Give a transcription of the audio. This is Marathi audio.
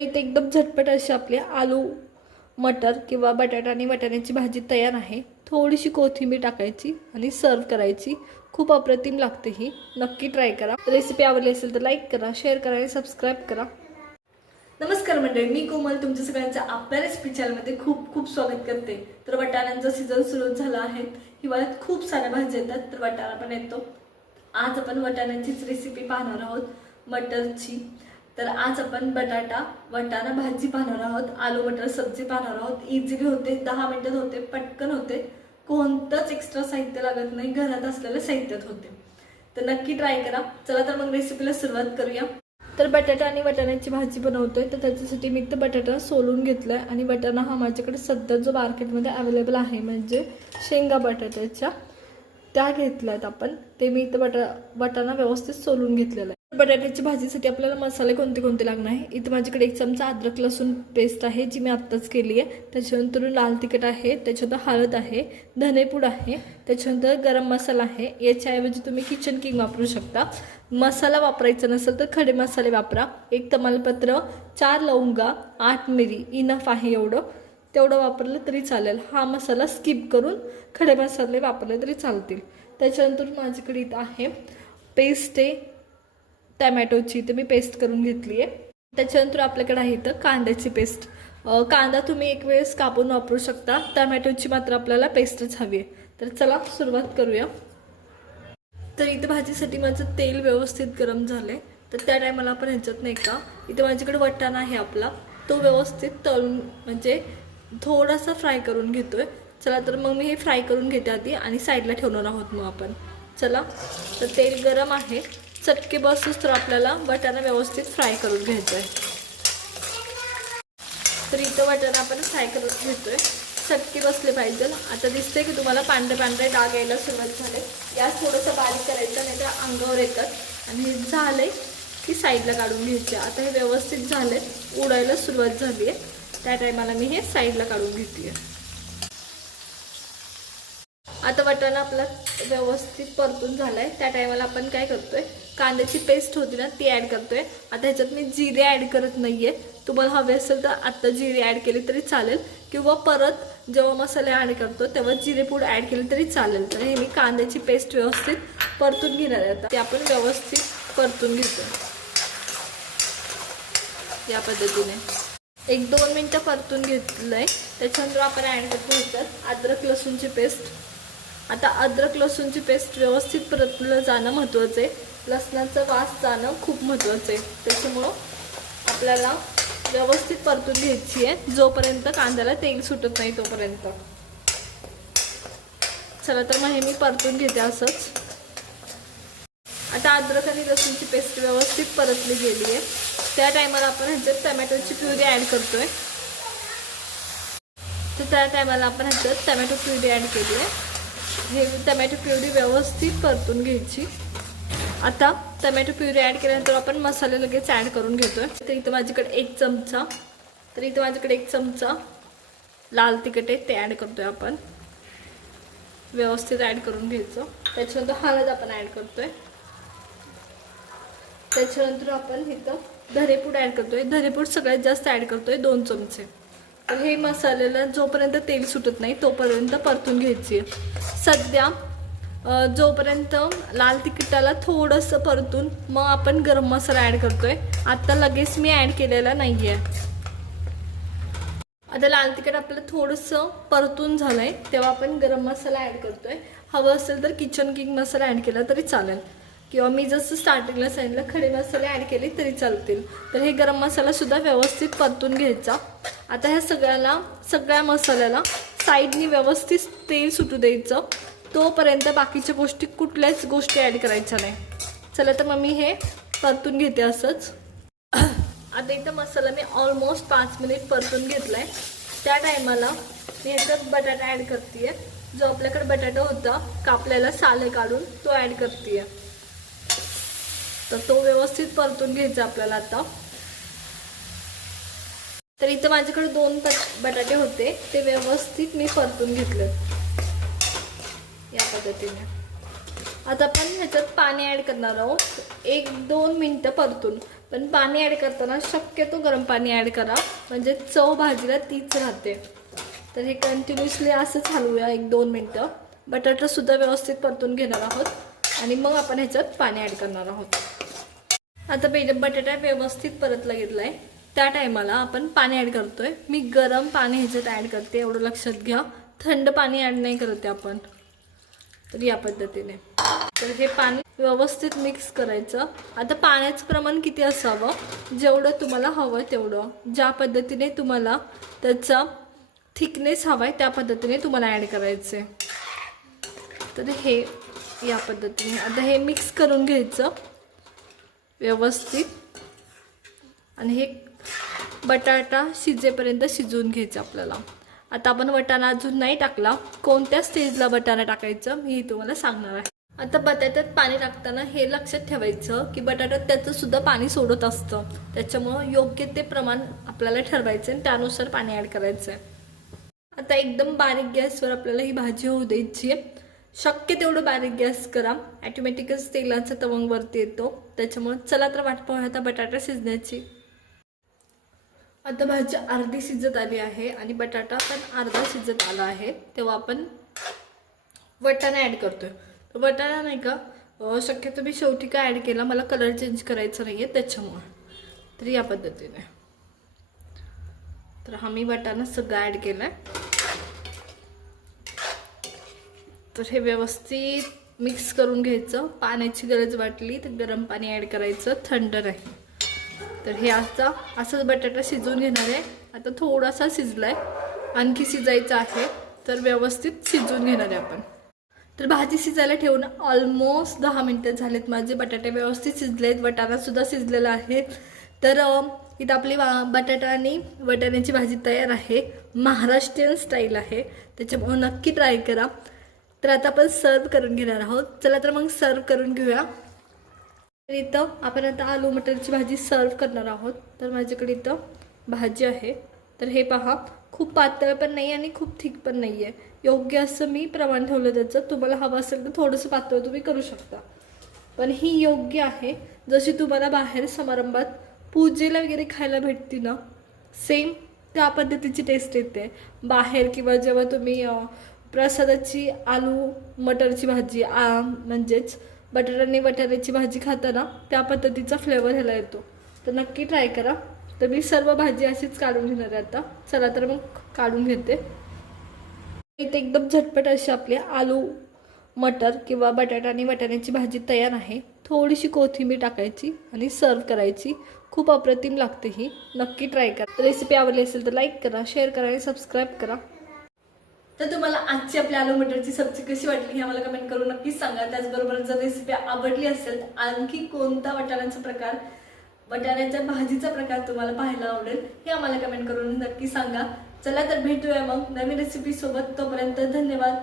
इथे एकदम झटपट अशी आपली आलू मटर किंवा बटाटा आणि वाटाण्याची भाजी तयार आहे. थोडीशी कोथिंबीर टाकायची आणि सर्व करायची. खूप अप्रतिम लागते ही. नक्की ट्राय करा. रेसिपी आवडली असेल तर लाईक करा शेअर करा आणि सबस्क्राईब करा. नमस्कार मंडळी मी कोमल तुमच्या सगळ्यांचं आपल्या रेसिपी चॅनलमध्ये खूप खूप स्वागत करते. तर वाटाण्यांचा सीझन सुरू झाला आहे. हिवाळ्यात खूप साऱ्या भाज्या येतात तर वाटाणा पण येतो. आज आपण वाटाण्याचीच रेसिपी पाहणार आहोत. मटरची. तर आज आपण बटाटा वटाणा भाजी पाहणार आहोत आलू मटर सब्जी पाहणार आहोत. इझिली होते दहा मिनिटात होते पटकन होते. कोणतंच एक्स्ट्रा साहित्य लागत नाही घरात असलेल्या साहित्यात होते. तर नक्की ट्राय करा. चला तर मग रेसिपीला सुरुवात करूया. तर बटाटा आणि वटाण्याची भाजी बनवतोय तर त्याच्यासाठी मी तर बटाटा सोलून घेतलाय. आणि वटाणा हा माझ्याकडे सध्या जो मार्केटमध्ये अवेलेबल आहे म्हणजे शेंगा बटाट्याच्या त्या घेतल्या आहेत आपण. ते मी इथं बटा वटाणा व्यवस्थित सोलून घेतलेला आहे. बटाट्याच्या भाजीसाठी आपल्याला मसाले कोणते कोणते लागणार आहे? इथं माझ्याकडे एक चमचा अद्रक लसूण पेस्ट आहे जी मी आत्ताच केली आहे. त्याच्यानंतर लाल तिखट आहे त्याच्यानंतर हळद आहे धनेपूड आहे त्याच्यानंतर गरम मसाला आहे. याच्याऐवजी तुम्ही किचन किंग वापरू शकता. मसाला वापरायचा नसेल तर खडे मसाले वापरा. एक तमालपत्र चार लवंगा आठ मिरी इनफ आहे एवढं. तेवढं वापरलं तरी चालेल. हा मसाला स्किप करून खडे मसाले वापरले तरी चालतील. त्याच्यानंतर माझ्याकडे इथं आहे पेस्ट आहे टॅमॅटोची तर मी पेस्ट करून घेतली आहे. त्याच्यानंतर आपल्याकडे आहे इथं कांद्याची पेस्ट. कांदा तुम्ही एक वेळेस कापून वापरू शकता. टॅमॅटोची मात्र आपल्याला पेस्टच हवी आहे. तर चला सुरुवात करूया. तर इथं भाजीसाठी माझं तेल व्यवस्थित गरम झालंय. तर त्या टायमाला आपण ह्याच्यात नाही का इथं माझ्याकडे वटाणा आहे आपला. तो व्यवस्थित तळून म्हणजे थोडासा फ्राय करून घेतोय. चला तर मग मी हे फ्राय करून घेते आधी आणि साईडला ठेवणार आहोत मग आपण. चला तर तेल गरम आहे. चटके बसूच तर आपल्याला वाटाणा व्यवस्थित फ्राय करून घ्यायचं आहे तर इथं वाटाणा आपण फ्राय करून घेतोय. चटके बसले पाहिजे. आता दिसते की तुम्हाला पांढरे पांढरे डाग यायला सुरुवात झाले. यास थोडंसं बारीक करायचं नाही तर अंगावर येतात. आणि हे झाले की साईडला काढून घ्यायचे. आता हे व्यवस्थित झाले उडायला सुरुवात झाली आहे त्या टायमाला मी हे साईडला काढून घेते आता वाटाणा आपला व्यवस्थित परतून झालाय. त्या टायमाला आपण काय करतोय? कांद्याची पेस्ट होती ना ती ऍड करतोय. आता ह्याच्यात मी जिरे ऍड करत नाहीये. तुम्हाला हवे असेल तर आता जिरे ऍड केले तरी चालेल. किंवा परत जेव्हा मसाले ऍड करतो तेव्हा जिरे पूड ऍड केले तरी चालेल. तर हे मी कांद्याची पेस्ट व्यवस्थित परतून घेणार आहे आता. ते आपण व्यवस्थित परतून घेतो या पद्धतीने. एक दोन मिनटं परतून घेतलंय. त्याच्यानंतर आपण ऍड करतो ह्याच्यात अद्रक लसूणची पेस्ट आता अद्रक लसूणची पेस्ट व्यवस्थित परतलं जाणं महत्त्वाचं आहे. लसणाचा वास जाणं खूप महत्त्वाचं आहे. त्याच्यामुळं आपल्याला व्यवस्थित परतून घ्यायची आहे. जोपर्यंत कांद्याला तेल सुटत नाही तोपर्यंत. चला तर मग हे मी परतून घेते असंच. आता अद्रक आणि लसूणची पेस्ट व्यवस्थित परतली गेली आहे. त्या टायमाला आपण ह्याच्यात टमॅटोची प्युरी ॲड करतोय. तर त्या टायमाला आपण ह्याच्यात टमॅटो प्युरी ॲड केली आहे. हे टमॅटो प्युरी व्यवस्थित परतून घ्यायची. आता टमॅटो प्युरी ॲड केल्यानंतर आपण मसाले लगेच ॲड करून घेतोय. तर इथं माझ्याकडे एक चमचा तर इथं माझ्याकडे एक चमचा लाल तिखट आहे ते ॲड करतोय आपण. व्यवस्थित ॲड करून घ्यायचं. त्याच्यानंतर हळद आपण ॲड करतोय. त्याच्यानंतर आपण इथं धरेपूड ॲड करतोय. धरेपूड सगळ्यात जास्त ॲड करतोय दोन चमचे. तर हे मसाल्याला जोपर्यंत तेल सुटत नाही तोपर्यंत परतून घ्यायची आहे. सध्या जोपर्यंत लाल तिखटाला थोडंसं परतून मग आपण गरम मसाला ॲड करतोय आता लगेच मी ॲड केलेला नाही आहे आता लाल तिखट आपलं थोडंसं परतून झालंय तेव्हा आपण गरम मसाला ॲड करतोय. हवं असेल तर किचन किंग मसाला ॲड केला तरी चालेल. किंवा मी जसं स्टार्टिंगला सांगितलं खडे मसाले ॲड केले तरी चालतील. तर हे गरम मसालासुद्धा व्यवस्थित परतून घ्यायचा. आता ह्या सगळ्याला सगळ्या मसाल्याला साईडनी व्यवस्थित तेल सुटू द्यायचं. तोपर्यंत बाकीच्या गोष्टी कुठल्याच गोष्टी ॲड करायच्या नाही. चला तर मग मी हे परतून घेते असंच. आता इथं मसाला मी ऑलमोस्ट पाच मिनिट परतून घेतलाय. त्या टायमाला मी ह्याच्यात बटाटा ॲड करते जो आपल्याकडे बटाटा होता कापल्याला साले काढून तो ॲड करते आहे तर तो व्यवस्थित परतून घ्यायचा आपल्याला आता. तर इथं माझ्याकडे दोन बटाटे होते. ते व्यवस्थित मी परतून घेतले. या पद्धतीने. आता आपण ह्याच्यात पाणी ॲड करणार आहोत. एक दोन मिनटं परतून. पण पाणी ॲड करताना शक्यतो गरम पाणी ॲड करा. म्हणजे चव भाजीला तीच राहते. तर हे कंटिन्युअसली असंच हलवूया एक दोन मिनटं. बटाटासुद्धा व्यवस्थित परतून घेणार आहोत. आणि मग आपण ह्याच्यात पाणी ॲड करणार आहोत. आता पहिले बटाटा व्यवस्थित परतला घेतला आहे त्या टायमाला आपण पाणी ॲड करतोय. मी गरम पाणी ह्याच्यात ॲड करते एवढं लक्षात घ्या. थंड पाणी ॲड नाही करते आपण. तर या पद्धतीने. तर हे पाणी व्यवस्थित मिक्स करायचं. आता पाण्याचं प्रमाण किती असावं? जेवढं तुम्हाला हवं तेवढं. ज्या पद्धतीने तुम्हाला त्याचा थिकनेस हवा आहे त्या पद्धतीने तुम्हाला ॲड करायचं आहे तर हे या पद्धतीने. आता हे मिक्स करून घ्यायचं. व्यवस्थित. आणि हे बटाटा शिजेपर्यंत शिजवून घ्यायचं आपल्याला. आता आपण वटाणा अजून नाही टाकला. कोणत्या स्टेजला बटाणा टाकायचं मी तुम्हाला सांगणार आहे. आता बटाट्यात पाणी टाकताना हे लक्षात ठेवायचं की बटाट्यात त्याचं सुद्धा पाणी सोडत असतं. त्याच्यामुळं योग्य ते प्रमाण आपल्याला ठरवायचं आणि त्यानुसार पाणी ॲड करायचं आहे आता एकदम बारीक गॅसवर आपल्याला ही भाजी होऊ द्यायची आहे. शक्य तेवढं बारीक गॅस करा. ॲटोमॅटिकच तेलाचा तवंग वरती येतो. त्याच्यामुळे चला तर वाट पाहूया आता बटाटा शिजण्याची. आता भाजी अर्धी शिजत आली आहे आणि बटाटा पण अर्धा शिजत आला आहे. तेव्हा आपण वटाणा ॲड करतोय. तर वटाणा नाही का शक्यतो मी शेवटी काय ॲड केला मला कलर चेंज करायचा नाही आहे त्याच्यामुळे. तर या पद्धतीने. तर हा मी वटाणा सगळं ॲड केला आहे तर हे व्यवस्थित मिक्स करून घ्यायचं. पाण्याची गरज वाटली तर गरम पाणी ॲड करायचं. थंड नाही. तर हे आता असंच बटाटा शिजवून घेणार आहे. आता थोडासा शिजला आहे आणखी शिजायचं आहे. तर व्यवस्थित शिजवून घेणार आहे आपण. तर भाजी शिजायला ठेवून ऑलमोस्ट दहा मिनटं झालेत माझे. बटाटे व्यवस्थित शिजले आहेत वटाणासुद्धा शिजलेला आहे. तर इथं आपली वा बटाटा आणि वटाण्याची भाजी तयार आहे. महाराष्ट्रीयन स्टाईल आहे. त्याच्यामुळे नक्की ट्राय करा. तर आता आपण सर्व करून घेणार आहोत. चला तर मग सर्व करून घेऊया. तर इथं आपण आता आलू मटरची भाजी सर्व करणार आहोत. तर माझ्याकडे इथं भाजी आहे. तर हे पहा खूप पातळ पण नाही आणि खूप थिक पण नाही आहे योग्य असं मी प्रमाण ठेवलं त्याचं. तुम्हाला हवं असेल तर थोडंसं पातळ तुम्ही करू शकता. पण ही योग्य आहे. जशी तुम्हाला बाहेर समारंभात पूजेला वगैरे खायला भेटते ना सेम त्या पद्धतीची टेस्ट येते. बाहेर किंवा जेव्हा तुम्ही प्रसादाची आलू मटरची भाजी आ म्हणजेच बटाट्याने बटाट्याची भाजी खाताना त्या पद्धतीचा फ्लेवर ह्याला येतो. तर नक्की ट्राय करा. तर मी सर्व भाजी अशीच काढून घेणार आहे आता. चला तर मग काढून घेते. इथे एकदम झटपट अशी आपली आलू मटर किंवा बटाटा आणि वाटाण्याची भाजी तयार आहे. थोडीशी कोथिंबीर टाकायची आणि सर्व करायची. खूप अप्रतिम लागते ही. नक्की ट्राय करा. रेसिपी आवडली असेल तर लाईक करा शेअर करा आणि सबस्क्राईब करा. तर तुम्हाला आजची आपल्या आलू मटरची सब्जी कशी वाटली हे आम्हाला कमेंट करून नक्कीच सांगा. त्याचबरोबर जर रेसिपी आवडली असेल तर आणखी कोणता वाटाण्याचा प्रकार वाटाण्याच्या भाजीचा प्रकार तुम्हाला पाहायला आवडेल हे आम्हाला कमेंट करून नक्की सांगा. चला तर भेटूया मग नवीन रेसिपी सोबत. तोपर्यंत धन्यवाद.